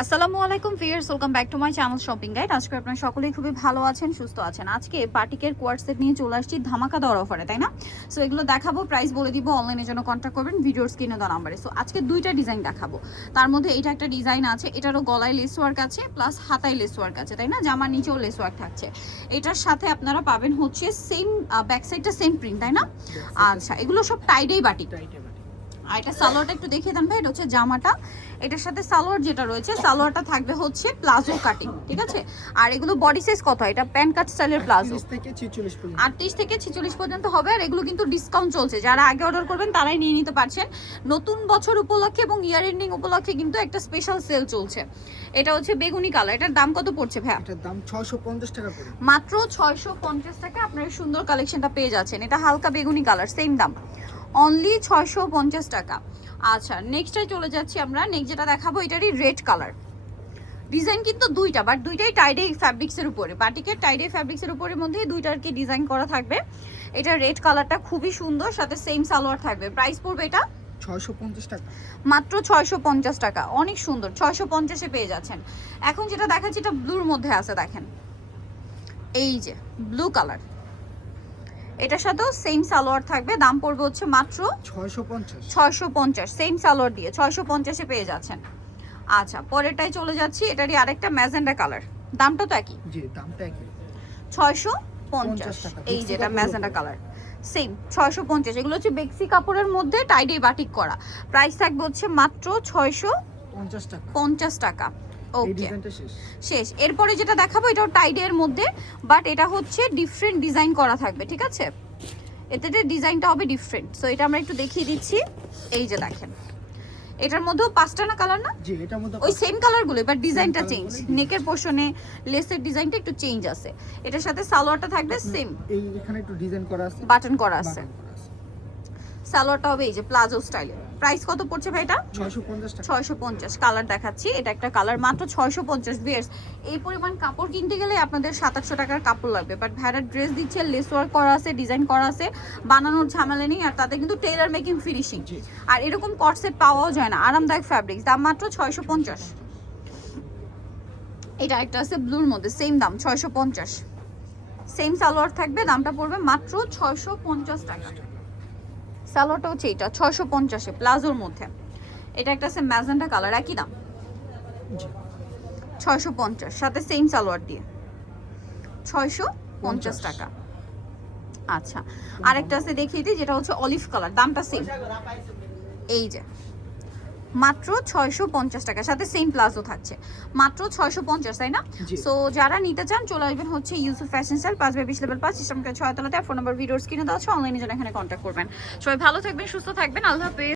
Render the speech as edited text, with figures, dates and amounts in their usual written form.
আসসালামু আলাইকুম viewers, welcome back to my channel shopping guide. আজকে আপনারা সকলেই খুবই ভালো আছেন, সুস্থ আছেন। আজকে বাটিকের কোয়ার্ড সেট নিয়ে চলে আসছি ধামাকা দেওয়ার অফারে, তাই না? সো এগুলো দেখাবো, প্রাইস বলে দিব, অনলাইনের জন্য কন্ট্যাক্ট করবেন ভিডিওর স্ক্রিনে দেওয়া নাম্বারে। সো আজকে দুইটা ডিজাইন দেখাবো, তার মধ্যে এটা একটা ডিজাইন আছে, এটারও গলায় লেস ওয়ার্ক আছে প্লাস হাতায় লেস ওয়ার্ক আছে, তাই না? জামার নিচেও লেস ওয়ার্ক থাকছে। এটার সাথে আপনারা পাবেন হচ্ছে সেম ব্যাক সাইডটা সেম প্রিন্ট, তাই না? আচ্ছা, এগুলো সব টাইডেই বাটিক। আর এটা সালোয়ারটা একটু দেখিয়ে দেন ভাই। এটা হচ্ছে জামাটা, এটার সাথে সালোয়ার যেটা রয়েছে, সালোয়ারটা থাকবে হচ্ছে প্লাজো কাটিং, ঠিক আছে? আর এগুলো বডি সাইজ কত? এটা প্যান্ট কাট স্টাইলের প্লাজো 38 থেকে 46 পর্যন্ত হবে। আর এগুলো কিন্তু ডিসকাউন্ট চলছে, যারা আগে অর্ডার করবেন তারাই নিয়ে নিতে পারছেন। নতুন বছর উপলক্ষে এবং ইয়ার এন্ডিং উপলক্ষে কিন্তু একটা স্পেশাল সেল চলছে। এটা হচ্ছে বেগুনি কালার। এটার দাম কত পড়ছে ভাই? এটার দাম 650 টাকা করে, মাত্র 650 টাকা আপনারা সুন্দর কালেকশনটা পেয়ে যাচ্ছেন। এটা হালকা বেগুনি কালার, সেম দাম, অনলি 650 টাকা। আচ্ছা, নেক্সটটাই চলে যাচ্ছি আমরা। নেক্সট যেটা দেখাবো এটারই রেড কালার। ডিজাইন কিন্তু দুইটা, বাট দুইটাই টাইডে ফ্যাব্রিক্সের উপরে, বাটিকের টাইডে ফ্যাব্রিক্সের উপরে মধ্যেই দুইটার কি ডিজাইন করা থাকবে। এটা রেড কালারটা খুবই সুন্দর, সাথে সেম সালোয়ার থাকবে। প্রাইস পড়বে এটা 650 টাকা, মাত্র 650 টাকা। অনেক সুন্দর, 650-এ পেয়ে যাচ্ছেন। এখন যেটা দেখাচ্ছি এটা ব্লুর মধ্যে আছে, দেখেন এই যে ব্লু কালার। এটার সাথেও সেম সালোয়ার থাকবে। দাম পড়বে হচ্ছে মাত্র 650, সেম সালোয়ার দিয়ে 650-এ পেয়ে যাচ্ছেন। আচ্ছা, পরেরটাই চলে যাচ্ছি। এটারই আরেকটা ম্যাজেন্ডা কালার, দামটা তো একই, জি দামটা একই, 650 টাকা। এই যেটা ম্যাজেন্ডা কালার, সেম 650। এগুলো হচ্ছে বেক্সি কাপড়ের মধ্যে টাইডে বাটিক করা। প্রাইস থাকবে হচ্ছে মাত্র 650 টাকা। ওকে, শেষ। এরপরে যেটা দেখাবো এটাও টাইডের মধ্যে, বাট এটা হচ্ছে ডিফারেন্ট ডিজাইন করা থাকবে, ঠিক আছে? এতে ডিজাইনটা হবে ডিফারেন্ট। সো এটা আমরা একটু দেখিয়ে দিচ্ছি। এই যে দেখেন, এটার মধ্যেও 5টা না কালার না? জি, এটার মধ্যে ওই সেম কালারগুলো, বাট ডিজাইনটা চেঞ্জ। নেকের পোরশনে লেসের ডিজাইনটা একটু চেঞ্জ আছে। এটার সাথে সালোয়ারটা থাকবে সেম, এই এখানে একটু ডিজাইন করা আছে, বাটন করা আছে। সালোয়ারটা হবে এই যে প্লাজো স্টাইলে। প্রাইস কত পড়ছে ভাই এটা? 650 টাকা। 650। কালার দেখাচ্ছি, এটা একটা কালার, মাত্র 650 ভিউয়ার্স। এই পরিমাণ কাপড় কিনতে গেলে আপনাদের 700-800 টাকার কাপড় লাগবে, বাট ভ্যারার ড্রেস দিচ্ছে, লেস ওয়ার্ক করা আছে, ডিজাইন করা আছে, বানানোর ঝামেলা নেই। আর তাতে কিন্তু টেলার মেকিং ফিনিশিং, আর এরকম কটসেট পাওয়াও যায় না। আরামদায়ক ফ্যাব্রিক্স, দাম মাত্র 650। এটা একটা আছে ব্লুর মধ্যে, সেম দাম 650, সেম সালোয়ার থাকবে। দামটা পড়বে মাত্র 650 টাকা। সালোয়ারটা হচ্ছে এটা 650-এ প্লাজোর মধ্যে। এটা একটা আছে ম্যাজেন্টা কালার, একই দাম 650, সাথে সেম সালোয়ার দিয়ে 650 টাকা। আচ্ছা, আরেকটা আছে দেখিয়ে দিই, যেটা হচ্ছে অলিভ কালার, দামটা সেম, এই যে মাত্র 650 টাকা, সাথে সেম প্লাজো থাকছে, মাত্র 650, তাই না? সো যারা নিতে চান চলে আসবেন হচ্ছে Yusuf fashion style, 5/20 level 5, system 6 তলাতে। ফোন নাম্বার ভিডিওর স্ক্রিনে দেওয়া আছে, অনলাইনে জন্য এখানে কন্ট্যাক্ট করবেন। সবাই ভালো থাকবেন, সুস্থ থাকবেন, আল্লাহ হাফেজ।